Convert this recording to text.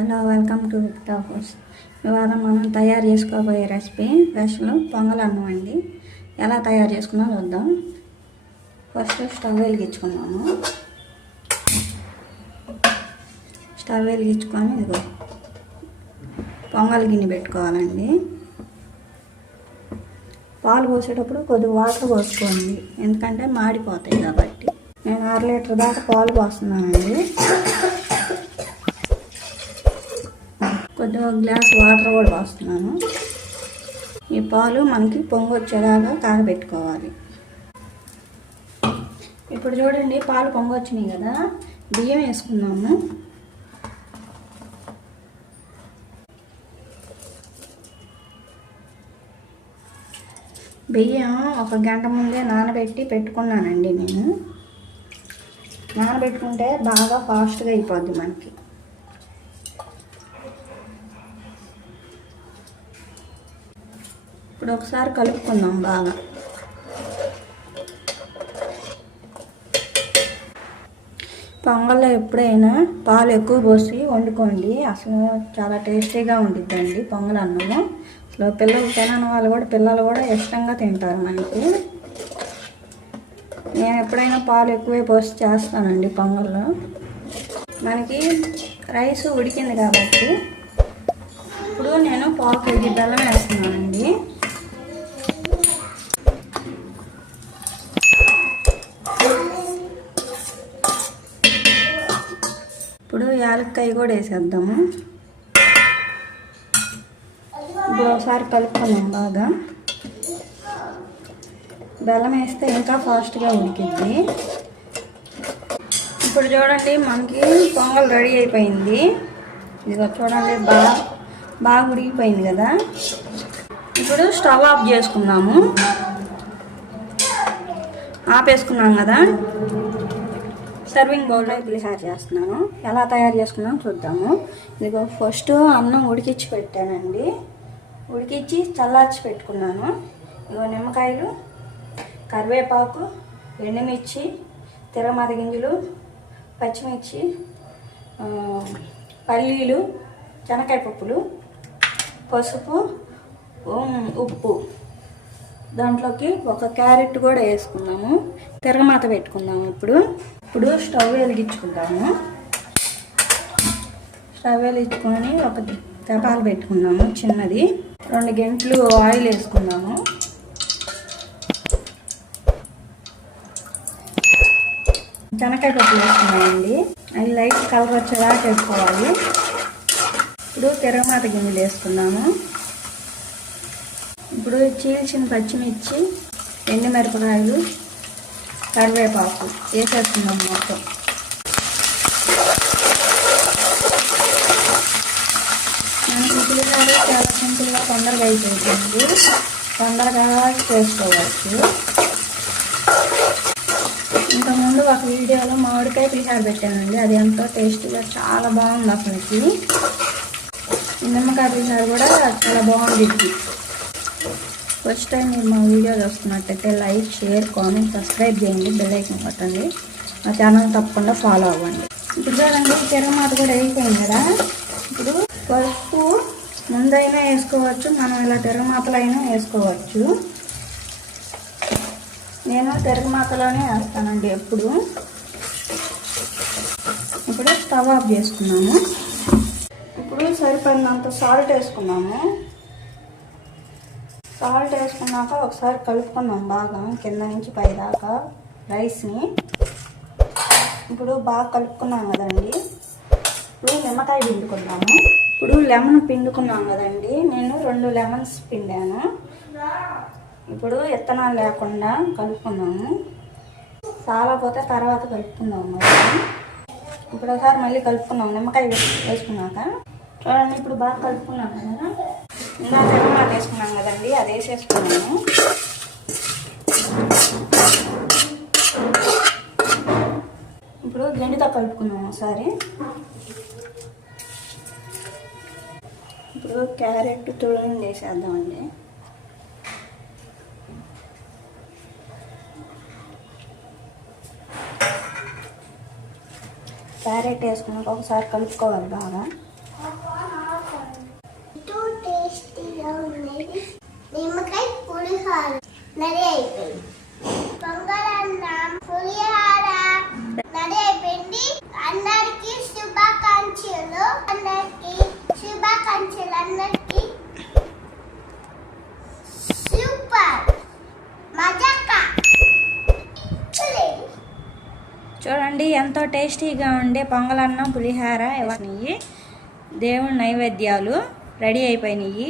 Hello welcome to విక్టా house ఇవాళ మనం తయారు చేసుకోబోయే రెసిపీ స్పెషల్ పొంగల్ అన్నం అండి. ఎలా తయారు చేసుకున్నా చూద్దాం. ఫస్ట్ స్టవ్ వెలిగించుకున్నాము స్టవ్ వెలిగించుకొని ఇదిగో పొంగల్ గిన్నె పెట్టుకోవాలండి. పాలు పోసేటప్పుడు కొద్దిగా వాటర్ పోసుకోండి. ఎందుకంటే మాడిపోతాయి కాబట్టి. నేను అర లీటర్ దాకా పాలు పోస్తున్నానండి. కొద్దిగా గ్లాస్ వాటర్ కూడా పోస్తున్నాను. ఈ పాలు మనకి పొంగు వచ్చేలాగా కాగబెట్టుకోవాలి ఇప్పుడు చూడండి పాలు పొంగు వచ్చినాయి కదా. బియ్యం వేసుకున్నాము బియ్యం ఒక గంట ముందే నానబెట్టి పెట్టుకున్నానండి నేను. నానబెట్టుకుంటే బాగా ఫాస్ట్గా అయిపోద్ది మనకి. ఇప్పుడు ఒకసారి కలుపుకుందాం బాగా. పొంగల్లో ఎప్పుడైనా పాలు ఎక్కువ పోసి వండుకోండి. అసలు చాలా టేస్టీగా ఉండిద్దండి పొంగల్ అన్నము. అసలు పిల్లలు తినని వాళ్ళు కూడా పిల్లలు కూడా ఇష్టంగా తింటారు మనకి. నేను ఎప్పుడైనా పాలు ఎక్కువే పోసి చేస్తానండి పొంగల్లో. మనకి రైస్ ఉడికింది కాబట్టి ఇప్పుడు నేను పావు కేజీ బెల్లం వేస్తున్నానండి. ఇప్పుడు కూడా వేసేద్దాము. ఇప్పుడు ఒకసారి కలుపుకున్నాం బాగా. బెల్లం వేస్తే ఇంకా ఫాస్ట్గా ఉడికిద్ది. ఇప్పుడు చూడండి మనకి పొంగల్ రెడీ అయిపోయింది. ఇదిగో చూడండి బాగా బాగా ఉడికిపోయింది కదా. ఇప్పుడు స్టవ్ ఆఫ్ చేసుకుందాము. ఆపేసుకున్నాం కదా. సర్వింగ్ బౌల్లో పులిహార చేస్తున్నాను. ఎలా తయారు చేసుకున్నాం చూద్దాము. ఇదిగో ఫస్ట్ అన్నం ఉడికించి పెట్టానండి. ఉడికించి చల్లార్చి పెట్టుకున్నాను. ఇదిగో నిమ్మకాయలు కరివేపాకు ఎండుమిర్చి తిరమర గింజలు పచ్చిమిర్చి పల్లీలు శనకాయ పప్పులు పసుపు ఉప్పు. దాంట్లోకి ఒక క్యారెట్ కూడా వేసుకున్నాము తిరగమాత పెట్టుకుందాము ఇప్పుడు. ఇప్పుడు స్టవ్ వెలిగించుకుందాము స్టవ్ వెలిగించుకొని ఒక తెపాలు పెట్టుకున్నాము చిన్నది. రెండు గంటలు ఆయిల్ వేసుకున్నాము శనకాయ పప్పులు వేసుకున్నామండి. అవి లైట్ కలర్ వచ్చేలా చేసుకోవాలి. ఇప్పుడు తిరగమాత గిన్నెలు వేసుకున్నాము ఇప్పుడు చీల్చిన పచ్చిమిర్చి ఎండుమిరపకాయలు కరివేపాకు. వేసేస్తున్నాం మొత్తం. మనకి పులిహోర చాలా సింపుల్గా తొందరగా అయిపోతుంది తొందరగా చేసుకోవచ్చు. ఇంతకుముందు ఒక వీడియోలో మామిడికాయ పులిహోర పెట్టానండి. అది ఎంతో టేస్టీగా చాలా బాగుంది అసలుకి. నిమ్మకాయ పులిహోర కూడా చాలా బాగుంది. ఫస్ట్ టైం మీరు మా వీడియో చూస్తున్నట్టయితే లైక్ షేర్ కామెంట్ సబ్స్క్రైబ్ చేయండి. బెల్ ఐకన్ కొట్టండి. మా ఛానల్ తప్పకుండా ఫాలో అవ్వండి. ఇప్పుడు చూడండి తిరగమాత కూడా అయిపోయింది కదా? ఇప్పుడు పసుపు ముందైనా వేసుకోవచ్చు మనం ఇలా తిరగమాతలో అయినా వేసుకోవచ్చు. నేను తిరగమాతలోనే వేస్తానండి ఎప్పుడు. ఇప్పుడు స్టవ్ ఆఫ్ చేసుకున్నాము ఇప్పుడు సరిపడినంత సాల్ట్ వేసుకున్నాము. సాల్ట్ వేసుకున్నాక ఒకసారి కలుపుకున్నాం బాగా కింద నుంచి పైదాకా రైస్ని. ఇప్పుడు బాగా కలుపుకున్నాం కదండి. ఇప్పుడు నిమ్మకాయ పిండుకున్నాము ఇప్పుడు లెమన్ పిండుకున్నాం కదండి. నేను రెండు లెమన్స్ పిండాను. ఇప్పుడు విత్తనాలు లేకుండా కలుపుకున్నాము చాలాపోతే తర్వాత కలుపుకుందాము ఇప్పుడు ఒకసారి మళ్ళీ కలుపుకున్నాం నిమ్మకాయ వేసుకున్నాక. చూడండి ఇప్పుడు బాగా కలుపుకున్నాం కదా. ఇందాకేమో అది వేసుకున్నాం కదండి అది వేసేసుకున్నాము ఇప్పుడు గెండితో కలుపుకున్నాము ఒకసారి. ఇప్పుడు క్యారెట్ తుళం వేసేద్దామండి. క్యారెట్ వేసుకున్నాక ఒకసారి కలుపుకోవాలి బాగా. చూడండి ఎంతో టేస్టీగా ఉండే పొంగలన్నం పులిహార ఇవన్నీ. దేవుని నైవేద్యాలు రెడీ అయిపోయినాయి.